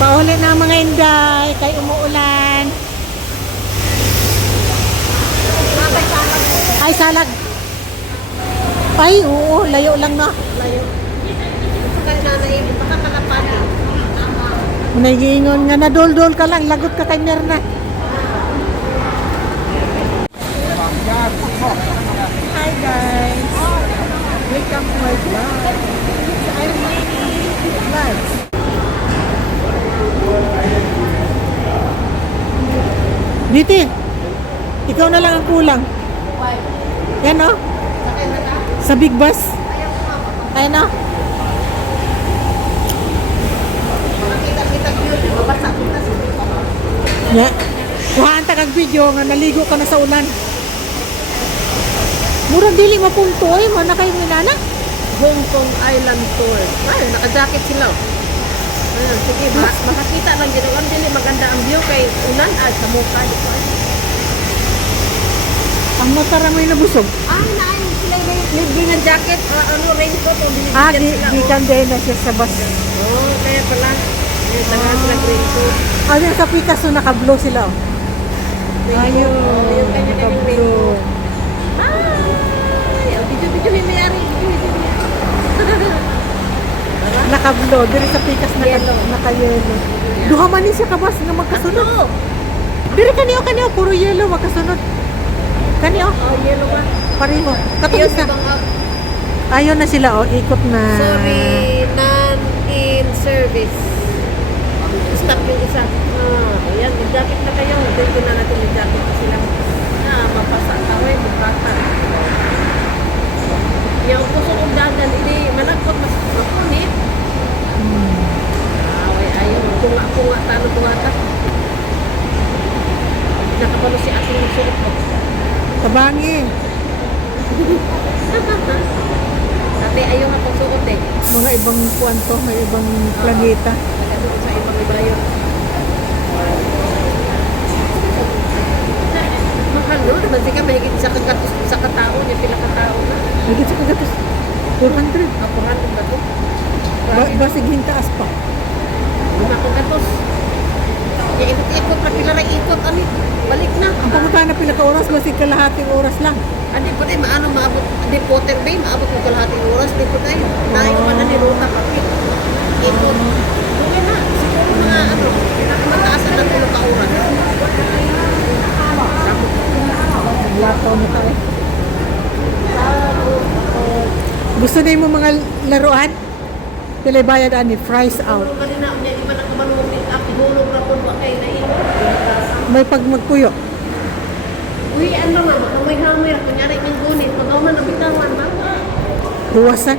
Pauli na mga inday, kay umuulan. Ay, salag. Ay, oo, layo lang na. Layo. Makakalapan. Nagiingon nga nadol-dol ka lang, lagot ka kay Mirna. Hi guys. Welcome to my vlog. I'm Lily Vlogs. Diti, ikaw na lang ang kulang. Yan o. Sa big bus. Ayan o. Yeah. Kuhaan ta kag video nga naligo ka na sa ulan. Murang dili mapunto ay mo na kayo minana. Hong Kong Island Tour. Ay, naka-jacket sila. Ayun, sige, makakita lang dito. Ang dili maganda ang view kay ulan at sa mukha dito. Ang motor mo yung nabusog. Ay, naay sila may nga jacket, raincoat o Ah, binibigyan sila. di kan din na siya sa bus. Oo, kaya pala. Yung taga sila raincoat. Ano yung sa Picasso naka-blow sila oh. Ayun, Yung kanya-kanyang naka-blow. Ay, video-video yung mayari. Naka-blow, diri sa Picasso Yellow. naka-yellow. Duha man ni siya ka bus nga magkasunod. Ano? Diri kaniyo puro yellow magkasunod. Kaniyo, Oh, yellow ba? pareho. Ayun, Katong isa. ibang Ayun na sila oh, ikot na. sorry, non-in service. Stop yung isa. Ayan, mag-jacket na kayo. Dito na natin mag-jacket na sila. Mapasa taway, magbata. Yung kusunod dagan, hindi managpag mas mapunit. Ayun, kunga, tanong kungata. Nakapalo si ating nagsuot ko. Tabangi. Dati ayaw nga pagsuot eh. Mga ibang kwanto, may ibang planeta. Nagano sa ibang iba yun. Mahalo, naman ka mahigit sa kagatos sa katao niya, pila katao na. Higit sa kagatos. 400. Apuran ng gato. Basig hintaas pa. Lima kong gatos. Kaya ikot-ikot na pila na ikot, ani. Balik na. Ang pumunta na pila ka oras, basig kalahating oras lang. Adi po tayo, maano maabot, di Potter Bay, maabot mo kalahating oras, di po tayo. Nahin naman na ni Ruta Kapit. Ikot. Okay na, siguro mga ano, pinakamataas na tulong ka oras. Lataw na tayo. Gusto na mo mga laruan? Pila bayad ani, price out. Tulong ka rin na, hindi ba nakamanumit up, hulog na po ba kayo na ikot. May pag magpuyo. Uy, ano naman, hamay-hamay, kunyari may gunit, pag-aman ang bitawan, ba? Ruwasan.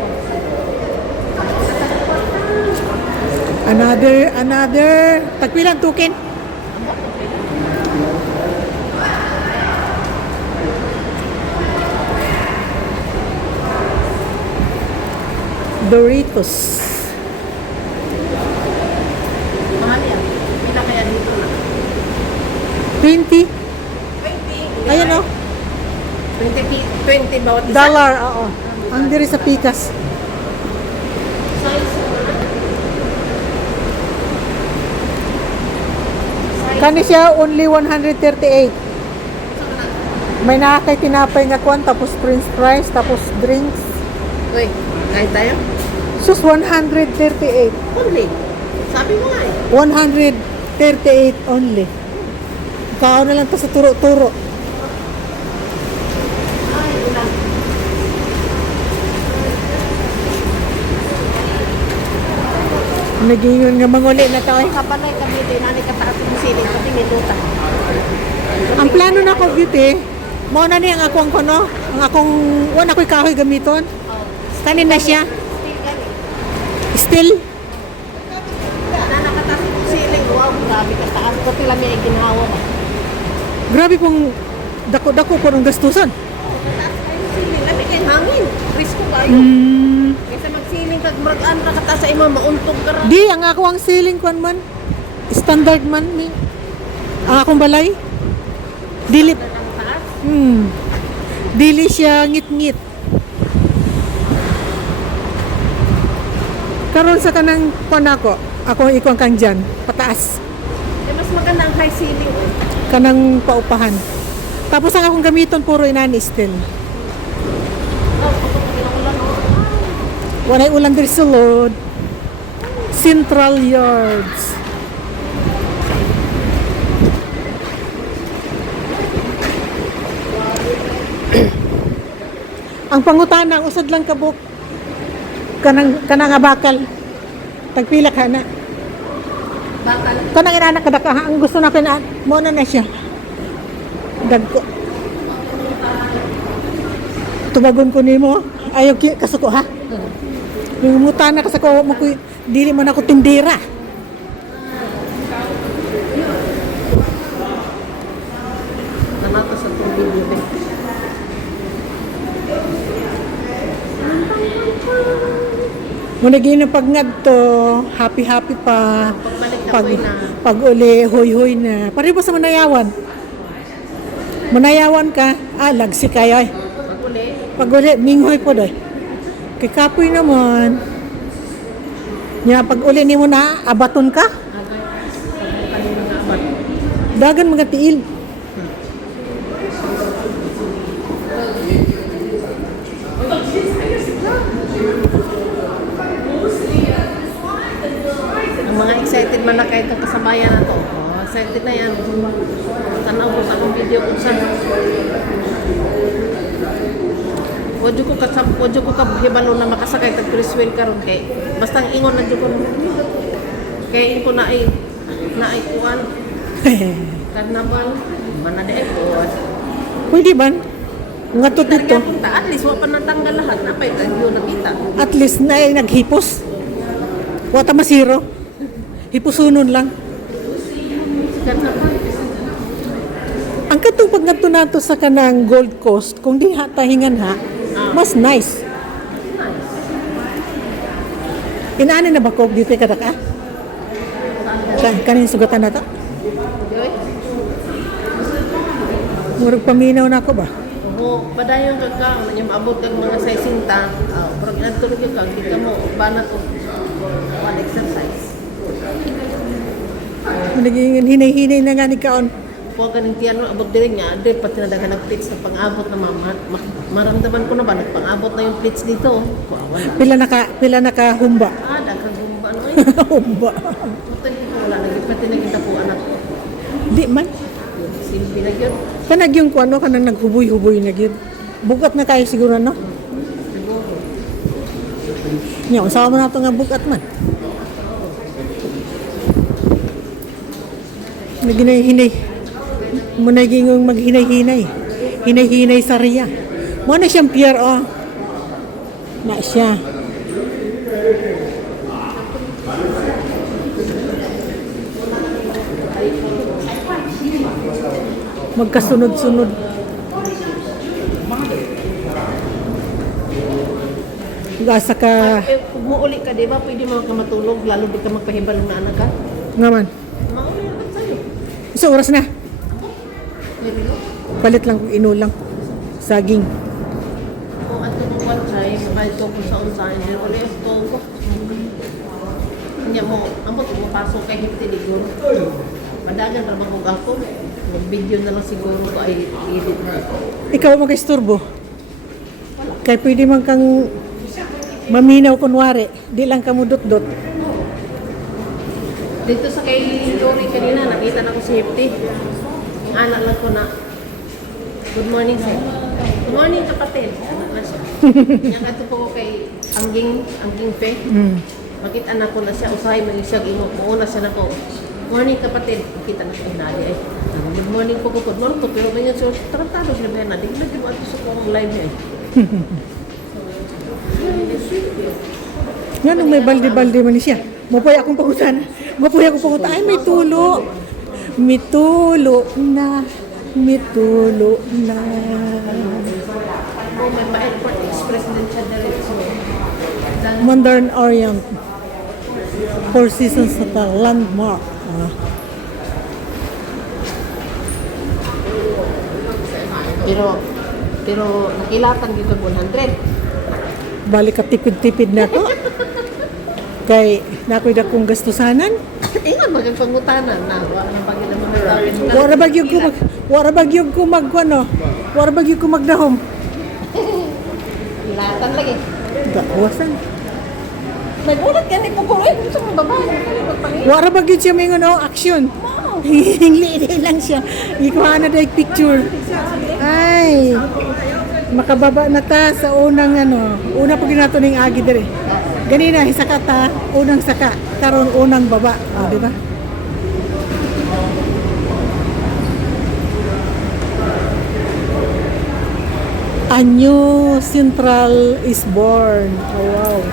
Another. Tagpilang tukin. Doritos. Mahal yan. Pila kaya dito na? 20. 20. Ayan o. 20 bawat isa. Dollar, oo. Ang diri sa Pikas. Size. Kani siya only 138. May nakakay tinapay nga kwan, tapos french fries, tapos drinks. Uy, kahit tayo? Sus, 138. Only. Sabi mo nga eh. 138 only. Kao na lang to sa turo-turo. Ay, ulan. Nagingon nga manguli na to. Kapanay kami din, nani ka taas ng siling, pati may luta. Ang plano na ko beauty, mo na ni ang akong kono, ang akong wala ko'y kahoy gamiton. Kanin na siya. Still. Na nakataas ng siling, wow, grabe ka taas. Pati lang may ginawa ba? Grabe pong dako-dako po ng gastusan. Nakataas kayo ng siling, labi kayo hangin. Risko kayo. Kaysa magsiling kag murag-an ra ka ta sa imo mauntog ka ra. Di, ang ako ang ceiling kwan man. Standard man ni. Ang akong balay. Dili. Ang taas. Dili siya ngit-ngit. Karon sa kanang kwan ako. Ako ikaw kang dyan, pataas. Eh, mas maganda ang high ceiling. Kanang paupahan. Tapos ang akong gamiton, puro inani still. Walay ulan diri sulod. Central Yards. Ang pangutana, usad lang kabuk. Kanang abakal. Tagpila ka na. Bakal. Kanang inanak kadaka, ang gusto na pinaan, mo na siya. Dagko. Tubagon ko nimo. Ayaw kasuko ha. Yung mutana kasako mo ko dili man ako tindira. Nanato sa itong video. Muna gina pag ngadto, happy pa. Pagbalik na Pag, po na. pag uli, hoy na. Pare ba sa manayawan? Manayawan ka, lagsi kayo. Pag-uli. Pag uli, minghoy po doy. Kay kapoy naman. Nya pag uli nimo na, abaton ka. Kanina nga abat. Dagan mga tiil. Ang mga excited man na kahit ang kasabayan na to. Oh, excited na yan. Tanaw ko sa akong video kung saan. Wadyo ko kabhibalo na makasakay tag Criswell karon kay basta ang ingon na ko kay ko na ay kuan karnaval mana di ko Pwede ba? Nga to dito. punta at least wa pa natanggal lahat na pa yung nakita. At least na naghipos. Wata masiro. Hipusunon lang. Karnaval. Ang katupag nga to nato sa kanang Gold Coast, kung di tahingan ha, mas nice. Inaani na ba ko dito kada ka? Kanin sugatan na to? Murag paminaw na ako ba? Oo, padayon ka ka, niya maabot kag mga 60. Pero ginatulog ka, kita mo, banat o one exercise. Naging hinay-hinay na nga ni Kaon. Po ganing tiyan mo abot diri nga, di pati na dagan nag-plates na pang-abot na maramdaman ko na ba nagpang-abot na yung plates dito. Wala. Pila naka humba. Daghang gumba no ay. Humba. Putay ko wala naging pati na kita po anak ko. Di man. Simple na gyud. Kanag yung kuano kanang naghuboy-huboy na gyud. Bugat na kayo siguro no? Siguro. Nya, usawa mo na ito nga bugat man. Naginay-hinay. Muna gingong maghinay-hinay. Hinay-hinay sa riya. Muna siyang pier, oh. Na siya. Magkasunod-sunod. Gasa ka, Kung muuli ka, di ba, pwede mo ka matulog, lalo di ka magpahibal ng anak ka. nga man. Mauli ka sa'yo. Isa oras na. Maybe no? Palit lang kung inulang. Saging. Kung ato ng one time, kahit ko sa unsain, di ko rin ito ko. Kanya mo, ambot mo pasok kay Hipti Ligor. Padagan para magug ako. Mag-video na lang siguro ko ay edit na. Ikaw mag-isturbo. Kaya pwede man kang maminaw kunwari. Di lang ka mudot-dot. Dito sa kay Lori kanina, nakita na ko si Hipti. Yung anak lang ko na, good morning sir. Good morning kapatid. Anak na siya. Yung ato po ko kay Angging Fe. Makita na ko na siya, usahay mo siya, mauna siya na ko. Morning kapatid. Makita na siya, hinali ay. Good morning po ko, good morning po. Pero ganyan siya, tarantado siya na hindi na mo ato sa kong live niya. Yan, nung may balde-balde man siya. Mapuy akong pangutan. Mapuy akong pangutan. Ay, may tulo. May tulo na. May tulo na. Oh, may pa-airport express din siya diretso. Modern Orient. Four Seasons na ta. Landmark. Pero nakilatan yung 100. Balik ka tipid-tipid na to. Kay nakoy dakong gastusanan. Ingon maging pangutanan na. Wala nang pagin ng mga tao. Wara bagyog ko mag ano. Wara bagyog ko magdahom. Latan lagi. Dakwasan. Nagulat ka ni Pukuloy. Gusto mo babae. Wara bagyog siya mingon oh, action. Hingli lang siya. Ikuha na dahil picture. Ay. Makababa na ta sa unang ano. Una pag ginato ning agi dire. Ganina saka ta, unang saka, karon unang baba, di ba? A new central is born. Oh, wow.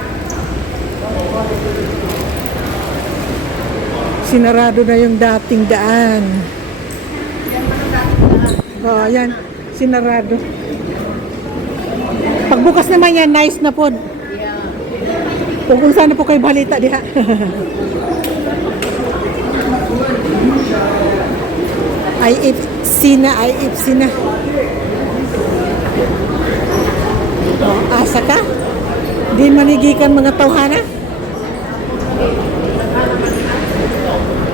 Sinarado na yung dating daan. Oh, ayan. Sinarado. Pagbukas naman yan, nice na po. O kung sana po kayo balita diha. IFC na. Oh, asa ka? Di manigikan mga tawhana?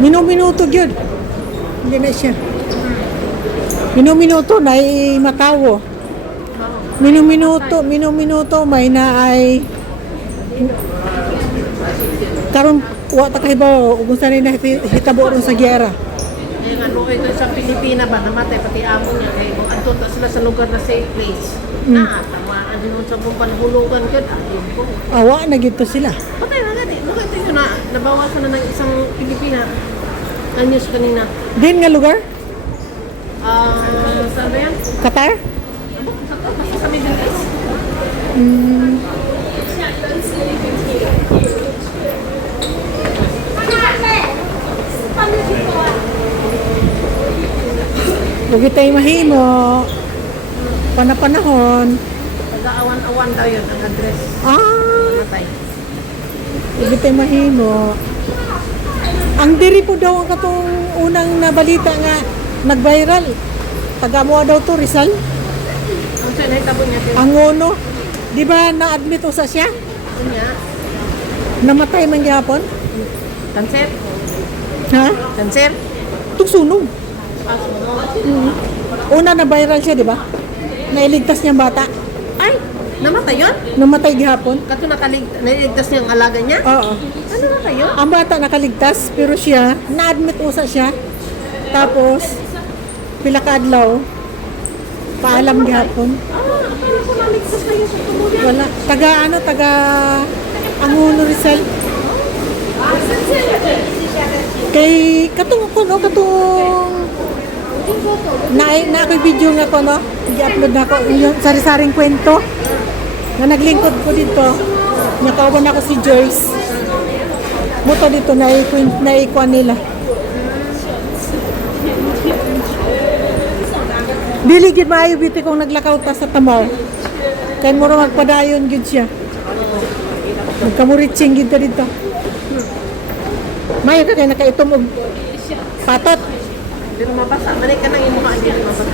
Minuto gyud. Hindi na siya. Minuto na ay matawo. Minuto may na ay karon wa ta kay ba kung saan na hitabo ron sa gyera. Yung ano ito sa Pilipina ba namatay pati amo niya kay kung anton ta sila sa lugar na safe place. Tamaan din mo sa kung panhulugan ka ayun po. Awa na gito sila. Patay na gani. Bakit ito na nabawasan na ng isang Pilipina. Ang news kanina. Din nga lugar? Saan ba yan? Qatar? Basta sa Middle East. Huwag tayo mahimo. Panapanahon. Taga-awan-awan daw yun ang address. Matay. Huwag tayo mahimo. Ang diri po daw ang katong unang nabalita nga nag-viral. Taga-mua daw to, Rizal. Ang saan ay tabo niya. Ang uno. Di ba na-admit usa siya? Niya. Namatay man gyapon? Cancer? Ha? Cancer? Itong sunog. Una na viral siya, di ba? Nailigtas niyang bata. Ay! Namatay yun? Namatay gihapon. Kato nailigtas niya ang alaga niya? Oo. Ano na kayo? Ang bata nakaligtas, pero siya, na-admit usa siya. Tapos, pila ka adlaw, paalam gihapon. Akala ko naligtas na yun sa tubo niya. Wala. Taga Angono Rizal. Kay, katong ko, no? Katong, na ako'y video nga ko, no? I-upload na ako. Yung sari-saring kwento. Na naglingkod ko dito. Nakawan ako si Joyce. Muto dito, naikuan nila. Diligid maayo biti kung naglakaw ta sa tamaw. Kaya muro magpadayon gid siya. Magkamuritsing gid ta dito. May ka kay nakaitom og patot. Pero mabasa. Manay ka nang imuha niya. Mabasa.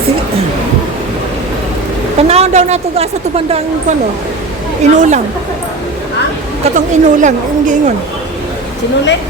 Si Tanaw daw nato asa to bandang kuno. Inulang. Katong inulang ang giingon. Sinulit?